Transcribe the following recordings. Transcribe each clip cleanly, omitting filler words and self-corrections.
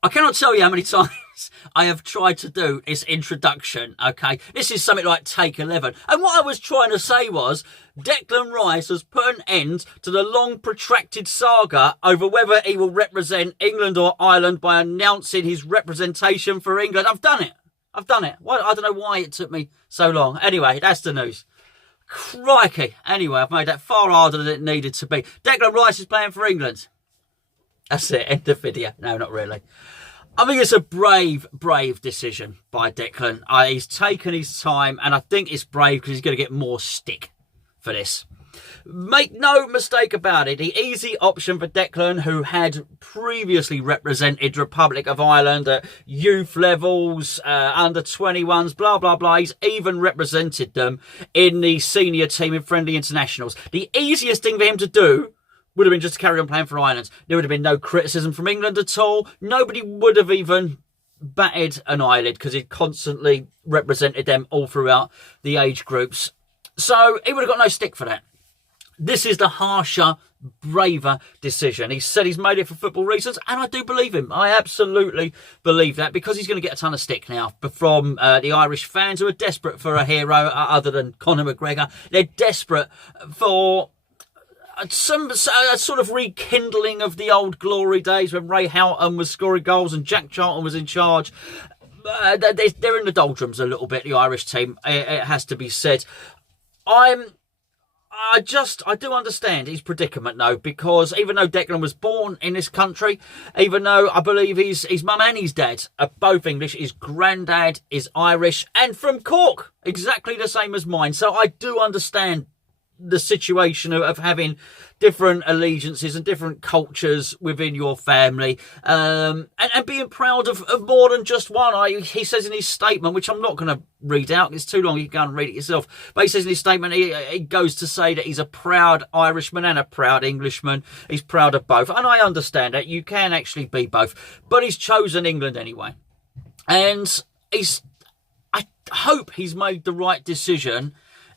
I cannot tell you how many times I have tried to do this introduction, okay? This is something like take 11. And what I was trying to say was Declan Rice has put an end to the long protracted saga over whether he will represent England or Ireland by announcing his representation for England. I've done it. I've done it. I don't know why it took me so long. Anyway, that's the news. Crikey. Anyway, I've made that far harder than it needed to be. Declan Rice is playing for England. That's it. End of video. No, not really. I think it's a brave decision by Declan. He's taken his time, and I think it's brave because he's going to get more stick for this. Make no mistake about it, the easy option for Declan, who had previously represented the Republic of Ireland at youth levels, under 21s, blah, blah, blah. He's even represented them in the senior team in friendly internationals. The easiest thing for him to do would have been just to carry on playing for Ireland. There would have been no criticism from England at all. Nobody would have even batted an eyelid because he'd constantly represented them all throughout the age groups. So he would have got no stick for that. This is the harsher, braver decision. He said he's made it for football reasons, and I do believe him. I absolutely believe that, because he's going to get a ton of stick now from the Irish fans, who are desperate for a hero other than Conor McGregor. They're desperate for some sort of rekindling of the old glory days when Ray Houghton was scoring goals and Jack Charlton was in charge. They're in the doldrums a little bit, the Irish team, it has to be said. I do understand his predicament, though, because even though Declan was born in this country, even though I believe his mum and his dad are both English, his granddad is Irish and from Cork, exactly the same as mine. So I do understand the situation of having different allegiances and different cultures within your family, and being proud of more than just one. He says in his statement, which I'm not going to read out, it's too long, you can go and read it yourself, but he says in his statement, he goes to say that he's a proud Irishman and a proud Englishman. He's proud of both, and I understand that you can actually be both, but he's chosen England anyway, and I hope he's made the right decision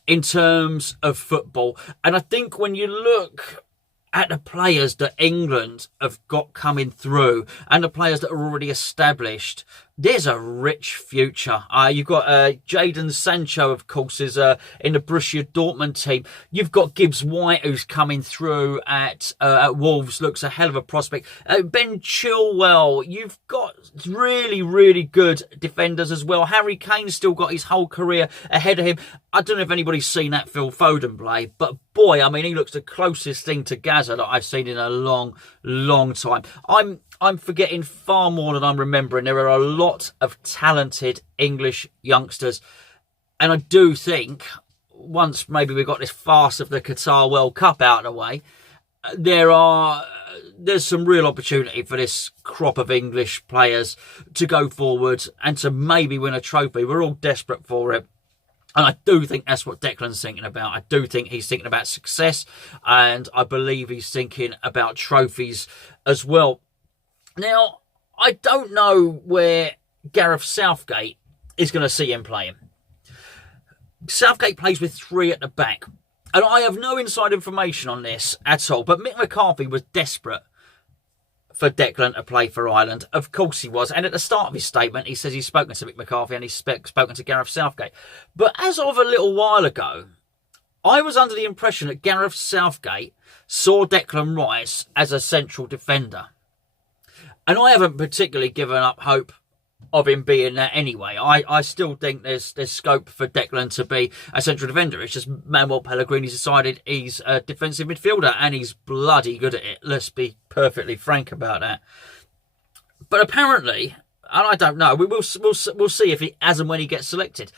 in terms of football. And I think when you look at the players that England have got coming through and the players that are already established, there's a rich future. You've got Jadon Sancho, of course, is in the Borussia Dortmund team. You've got Gibbs White, who's coming through at Wolves, looks a hell of a prospect. Ben Chilwell. You've got really, really good defenders as well. Harry Kane's still got his whole career ahead of him. I don't know if anybody's seen that Phil Foden play, but boy, I mean, he looks the closest thing to Gaza that I've seen in a long, long time. I'm forgetting far more than I'm remembering. There are a lot of talented English youngsters. And I do think, once maybe we've got this farce of the Qatar World Cup out of the way, there's some real opportunity for this crop of English players to go forward and to maybe win a trophy. We're all desperate for it. And I do think that's what Declan's thinking about. I do think he's thinking about success. And I believe he's thinking about trophies as well. Now, I don't know where Gareth Southgate is going to see him playing. Southgate plays with three at the back. And I have no inside information on this at all. But Mick McCarthy was desperate for Declan to play for Ireland. Of course he was. And at the start of his statement, he says he's spoken to Mick McCarthy and he's spoken to Gareth Southgate. But as of a little while ago, I was under the impression that Gareth Southgate saw Declan Rice as a central defender. And I haven't particularly given up hope of him being that anyway. I still think there's scope for Declan to be a central defender. It's just Manuel Pellegrini's decided he's a defensive midfielder and he's bloody good at it. Let's be perfectly frank about that. But apparently, and I don't know, we'll see if he, as and when he gets selected.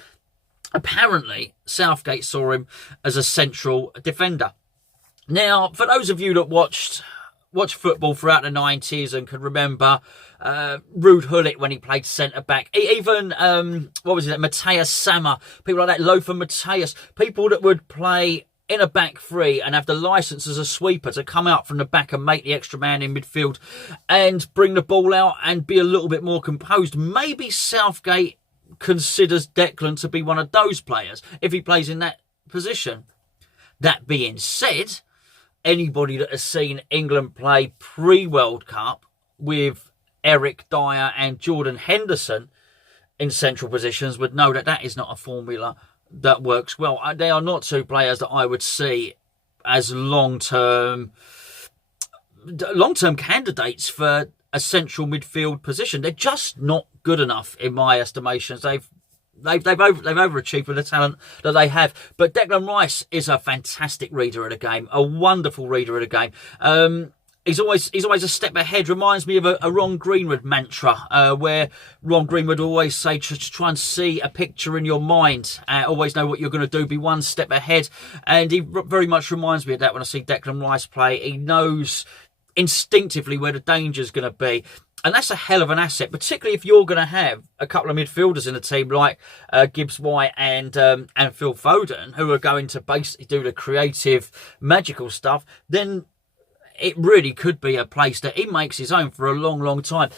Apparently, Southgate saw him as a central defender. Now, for those of you that watched football throughout the 90s and can remember Ruud Gullit when he played centre-back. Even, Matthias Sammer, people like that, Lothar Matthäus, people that would play in a back three and have the licence as a sweeper to come out from the back and make the extra man in midfield and bring the ball out and be a little bit more composed. Maybe Southgate considers Declan to be one of those players if he plays in that position. That being said, anybody that has seen England play pre-World Cup with Eric Dyer and Jordan Henderson in central positions would know that that is not a formula that works well. They are not two players that I would see as long-term candidates for a central midfield position. They're just not good enough in my estimations. They've overachieved with the talent that they have. But Declan Rice is a fantastic reader of the game, a wonderful reader of the game. He's always a step ahead. Reminds me of a Ron Greenwood mantra, where Ron Greenwood always say to try and see a picture in your mind, always know what you're going to do, be one step ahead. And he very much reminds me of that when I see Declan Rice play. He knows instinctively where the danger's going to be. And that's a hell of an asset, particularly if you're going to have a couple of midfielders in a team like Gibbs White and Phil Foden, who are going to basically do the creative, magical stuff. Then it really could be a place that he makes his own for a long, long time.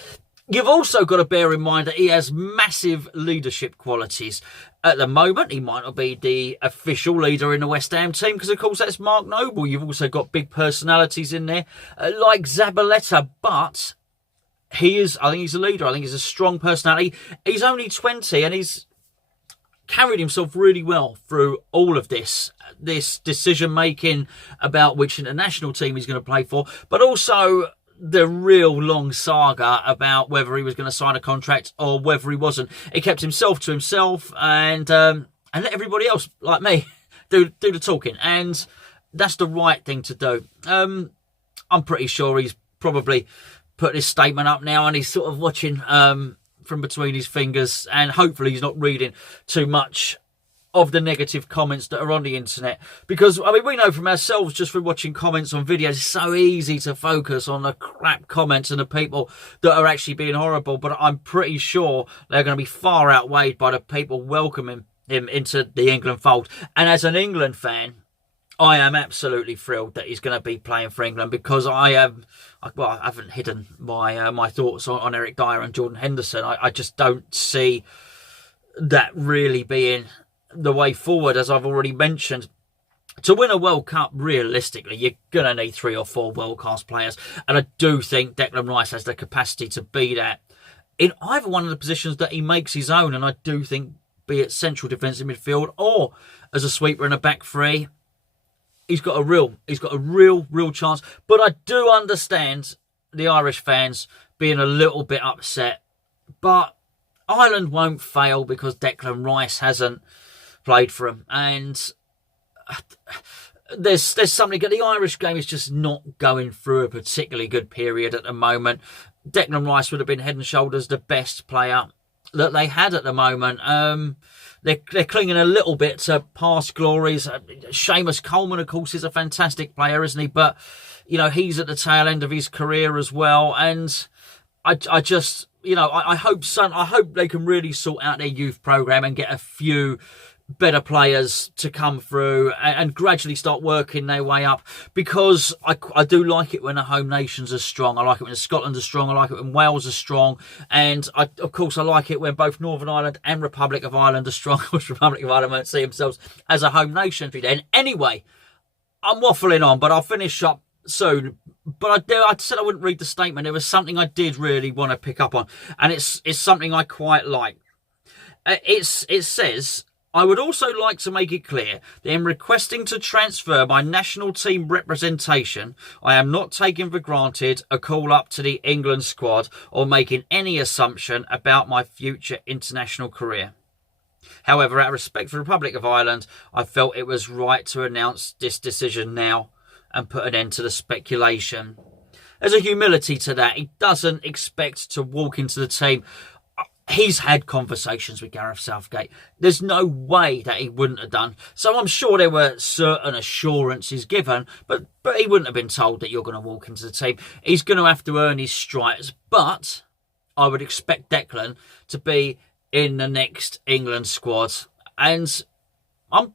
You've also got to bear in mind that he has massive leadership qualities. At the moment, he might not be the official leader in the West Ham team because, of course, that's Mark Noble. You've also got big personalities in there like Zabaleta, but I think he's a leader. I think he's a strong personality. He's only 20 and he's carried himself really well through all of this decision making about which international team he's going to play for, but also the real long saga about whether he was going to sign a contract or whether he wasn't. He kept himself to himself and let everybody else, like me, do the talking, and that's the right thing to do. I'm pretty sure he's probably put this statement up now and he's sort of watching from between his fingers, and hopefully he's not reading too much of the negative comments that are on the internet, because I mean we know from ourselves just from watching comments on videos, it's so easy to focus on the crap comments and the people that are actually being horrible, but I'm pretty sure they're going to be far outweighed by the people welcoming him into the England fold. And as an England fan, I am absolutely thrilled that he's going to be playing for England, because I haven't hidden my thoughts on Eric Dyer and Jordan Henderson. I just don't see that really being the way forward. As I've already mentioned, to win a World Cup, realistically, you're going to need 3 or 4 world-class players. And I do think Declan Rice has the capacity to be that in either one of the positions that he makes his own. And I do think, be it central defensive midfield or as a sweeper in a back three, he's got a real chance. But I do understand the Irish fans being a little bit upset. But Ireland won't fail because Declan Rice hasn't played for him. And there's something. The Irish game is just not going through a particularly good period at the moment. Declan Rice would have been head and shoulders the best player that they had at the moment. They're clinging a little bit to past glories. Seamus Coleman, of course, is a fantastic player, isn't he? But, you know, he's at the tail end of his career as well. And I just, you know, I hope they can really sort out their youth program and get a few better players to come through and gradually start working their way up, because I do like it when the home nations are strong. I like it when Scotland are strong. I like it when Wales are strong. And of course I like it when both Northern Ireland and Republic of Ireland are strong. Of course, Republic of Ireland won't see themselves as a home nation. And anyway, I'm waffling on, but I'll finish up soon. But I said I wouldn't read the statement. There was something I did really want to pick up on, and it's something I quite like. It says, I would also like to make it clear that in requesting to transfer my national team representation, I am not taking for granted a call up to the England squad or making any assumption about my future international career. However, out of respect for the Republic of Ireland, I felt it was right to announce this decision now and put an end to the speculation. There's a humility to that. He doesn't expect to walk into the team. He's had conversations with Gareth Southgate. There's no way that he wouldn't have done. So I'm sure there were certain assurances given, but he wouldn't have been told that you're going to walk into the team. He's going to have to earn his stripes, but I would expect Declan to be in the next England squad. And I'm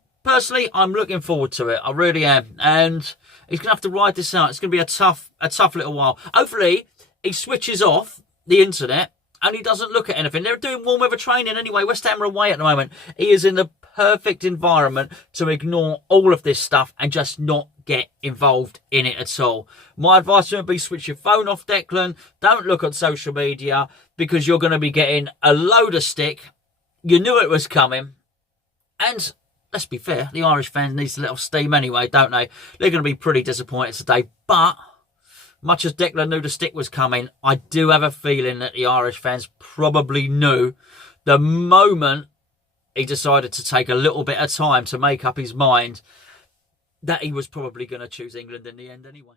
looking forward to it. I really am. And he's going to have to ride this out. It's going to be a tough little while. Hopefully he switches off the internet and he doesn't look at anything. They're doing warm weather training anyway. West Ham are away at the moment. He is in the perfect environment to ignore all of this stuff and just not get involved in it at all. My advice would be switch your phone off, Declan. Don't look at social media because you're going to be getting a load of stick. You knew it was coming. And let's be fair, the Irish fans need a little steam anyway, don't they? They're going to be pretty disappointed today. But much as Declan knew the stick was coming, I do have a feeling that the Irish fans probably knew the moment he decided to take a little bit of time to make up his mind that he was probably going to choose England in the end anyway.